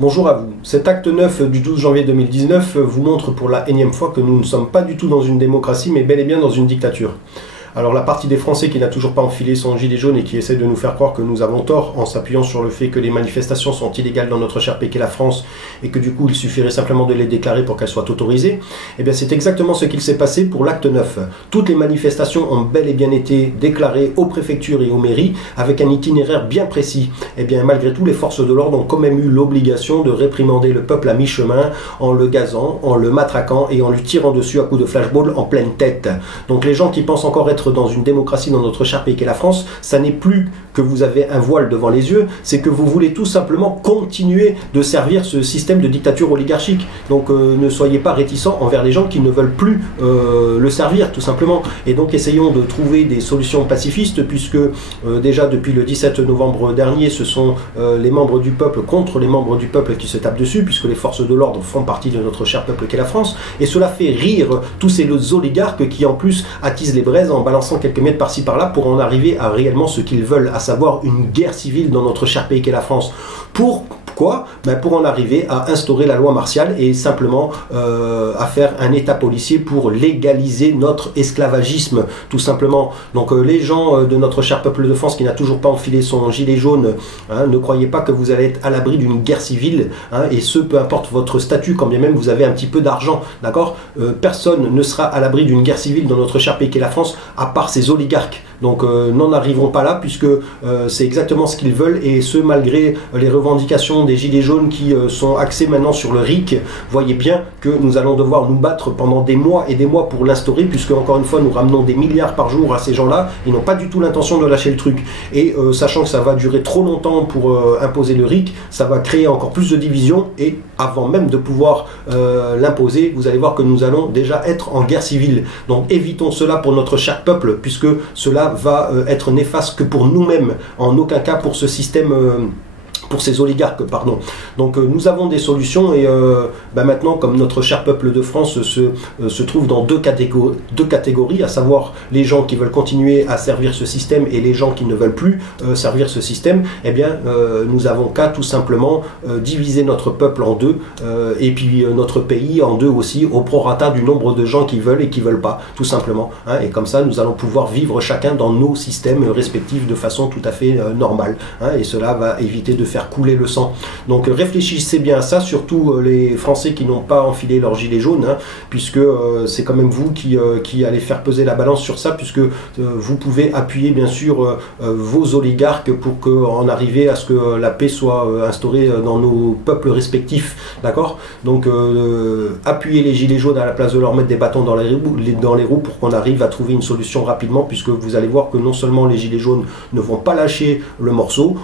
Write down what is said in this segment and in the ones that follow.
Bonjour à vous. Cet acte 9 du 12 janvier 2019 vous montre pour la énième fois que nous ne sommes pas du tout dans une démocratie, mais bel et bien dans une dictature. Alors la partie des Français qui n'a toujours pas enfilé son gilet jaune et qui essaie de nous faire croire que nous avons tort en s'appuyant sur le fait que les manifestations sont illégales dans notre cher pays qu'est la France et que du coup il suffirait simplement de les déclarer pour qu'elles soient autorisées, eh bien c'est exactement ce qu'il s'est passé pour l'acte 9. Toutes les manifestations ont bel et bien été déclarées aux préfectures et aux mairies avec un itinéraire bien précis. Eh bien malgré tout les forces de l'ordre ont quand même eu l'obligation de réprimander le peuple à mi-chemin en le gazant, en le matraquant et en lui tirant dessus à coups de flashball en pleine tête. Donc les gens qui pensent encore être dans une démocratie dans notre cher pays qu'est la France, ça n'est plus que vous avez un voile devant les yeux, c'est que vous voulez tout simplement continuer de servir ce système de dictature oligarchique. Donc ne soyez pas réticents envers les gens qui ne veulent plus le servir tout simplement. Et donc essayons de trouver des solutions pacifistes puisque déjà depuis le 17 novembre dernier, ce sont les membres du peuple contre les membres du peuple qui se tapent dessus puisque les forces de l'ordre font partie de notre cher peuple qu'est la France. Et cela fait rire tous ces oligarques qui en plus attisent les braises en balançant quelques mètres par-ci par-là pour en arriver à réellement ce qu'ils veulent, à savoir une guerre civile dans notre cher pays qu'est la France. Pourquoi? Pour en arriver à instaurer la loi martiale et simplement à faire un état policier pour légaliser notre esclavagisme, tout simplement. Donc les gens de notre cher peuple de France qui n'a toujours pas enfilé son gilet jaune, ne croyez pas que vous allez être à l'abri d'une guerre civile, et ce, peu importe votre statut, quand bien même vous avez un petit peu d'argent, d'accord? Personne ne sera à l'abri d'une guerre civile dans notre cher pays qu'est la France, à part ces oligarques. Donc n'en arriverons pas là, puisque c'est exactement ce qu'ils veulent, et ce malgré les revendications des gilets jaunes qui sont axés maintenant sur le RIC. Voyez bien que nous allons devoir nous battre pendant des mois et des mois pour l'instaurer, puisque encore une fois nous ramenons des milliards par jour à ces gens-là, ils n'ont pas du tout l'intention de lâcher le truc. Et sachant que ça va durer trop longtemps pour imposer le RIC, ça va créer encore plus de divisions, et avant même de pouvoir l'imposer, vous allez voir que nous allons déjà être en guerre civile. Donc évitons cela pour notre cher peuple, puisque cela va être néfaste que pour nous-mêmes, en aucun cas pour ce système, pour ces oligarques, pardon. Donc nous avons des solutions et maintenant, comme notre cher peuple de France se trouve dans deux catégories, à savoir les gens qui veulent continuer à servir ce système et les gens qui ne veulent plus servir ce système, eh bien nous avons qu'à tout simplement diviser notre peuple en deux et puis notre pays en deux aussi, au prorata du nombre de gens qui veulent et qui veulent pas, tout simplement. Et comme ça, nous allons pouvoir vivre chacun dans nos systèmes respectifs de façon tout à fait normale. Et cela va éviter de faire couler le sang. Donc réfléchissez bien à ça, surtout les Français qui n'ont pas enfilé leur gilet jaune, puisque c'est quand même vous qui allez faire peser la balance sur ça, puisque vous pouvez appuyer bien sûr vos oligarques pour en arriver à ce que la paix soit instaurée dans nos peuples respectifs, d'accord? Donc appuyez les gilets jaunes à la place de leur mettre des bâtons dans les roues pour qu'on arrive à trouver une solution rapidement, puisque vous allez voir que non seulement les gilets jaunes ne vont pas lâcher le morceau,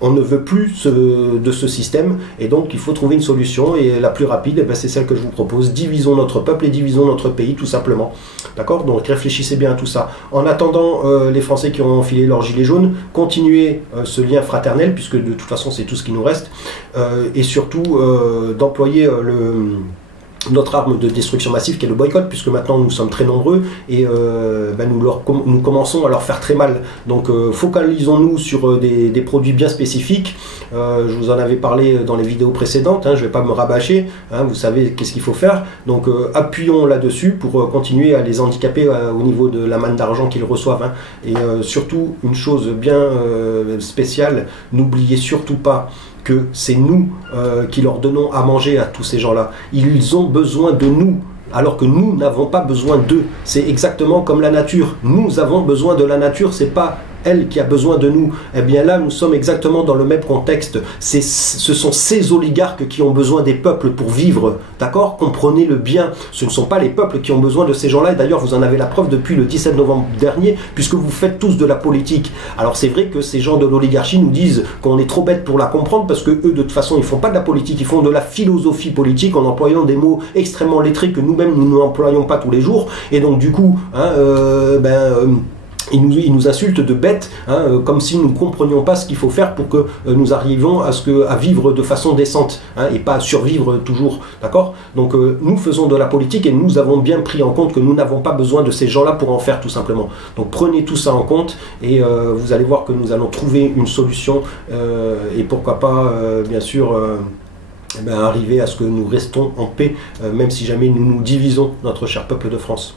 on ne veut plus de ce système, et donc il faut trouver une solution, et la plus rapide, c'est celle que je vous propose. Divisons notre peuple et divisons notre pays, tout simplement. D'accord? Donc réfléchissez bien à tout ça. En attendant, les Français qui ont enfilé leur gilet jaune, continuez ce lien fraternel, puisque de toute façon c'est tout ce qui nous reste, et surtout d'employer notre arme de destruction massive qui est le boycott, puisque maintenant nous sommes très nombreux et nous commençons à leur faire très mal. Donc focalisons-nous sur des produits bien spécifiques. Je vous en avais parlé dans les vidéos précédentes, je ne vais pas me rabâcher, vous savez qu'est-ce qu'il faut faire. Donc appuyons là-dessus pour continuer à les handicaper au niveau de la manne d'argent qu'ils reçoivent. Et surtout, une chose bien spéciale, n'oubliez surtout pas que c'est nous qui leur donnons à manger à tous ces gens-là. Ils ont besoin de nous, alors que nous n'avons pas besoin d'eux. C'est exactement comme la nature. Nous avons besoin de la nature, c'est pas elle qui a besoin de nous. Eh bien là, nous sommes exactement dans le même contexte. Ce sont ces oligarques qui ont besoin des peuples pour vivre. D'accord? Comprenez-le bien. Ce ne sont pas les peuples qui ont besoin de ces gens-là. Et d'ailleurs, vous en avez la preuve depuis le 17 novembre dernier, puisque vous faites tous de la politique. Alors c'est vrai que ces gens de l'oligarchie nous disent qu'on est trop bêtes pour la comprendre, parce que eux, de toute façon, ils font pas de la politique, ils font de la philosophie politique en employant des mots extrêmement lettrés que nous-mêmes, nous n'employons pas tous les jours. Et donc du coup, ils nous insultent de bêtes, hein, comme si nous ne comprenions pas ce qu'il faut faire pour que nous arrivions à vivre de façon décente, hein, et pas à survivre toujours, d'accord? Donc nous faisons de la politique et nous avons bien pris en compte que nous n'avons pas besoin de ces gens-là pour en faire, tout simplement. Donc prenez tout ça en compte et vous allez voir que nous allons trouver une solution et pourquoi pas, bien sûr, arriver à ce que nous restons en paix, même si jamais nous nous divisons, notre cher peuple de France.